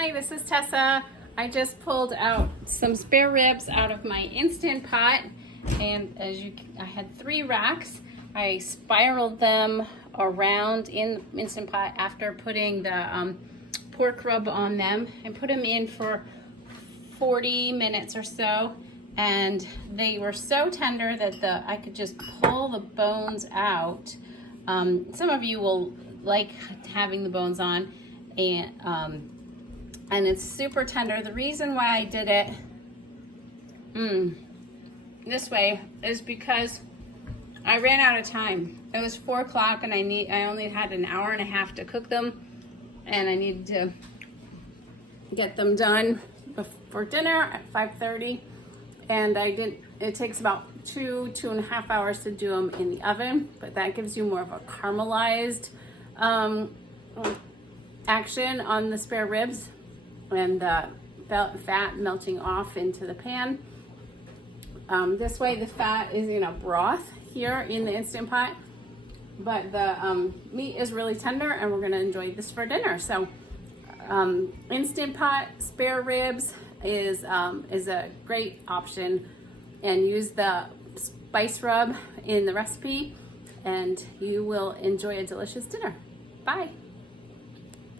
Hi, this is Tessa. I just pulled out some spare ribs out of my Instant Pot, and I had 3 racks. I spiraled them around in Instant Pot after putting the pork rub on them and put them in for 40 minutes or so, and they were so tender that I could just pull the bones out. Some of you will like having the bones on, and it's super tender. The reason why I did it this way is because I ran out of time. It was 4 o'clock and I only had an hour and a half to cook them, and I needed to get them done before dinner at 5:30. And it takes about 2.5 hours to do them in the oven, but that gives you more of a caramelized action on the spare ribs, and the fat melting off into the pan. This way the fat is in a broth here in the Instant Pot, but the meat is really tender, and we're gonna enjoy this for dinner. So Instant Pot spare ribs is a great option, and use the spice rub in the recipe and you will enjoy a delicious dinner. Bye.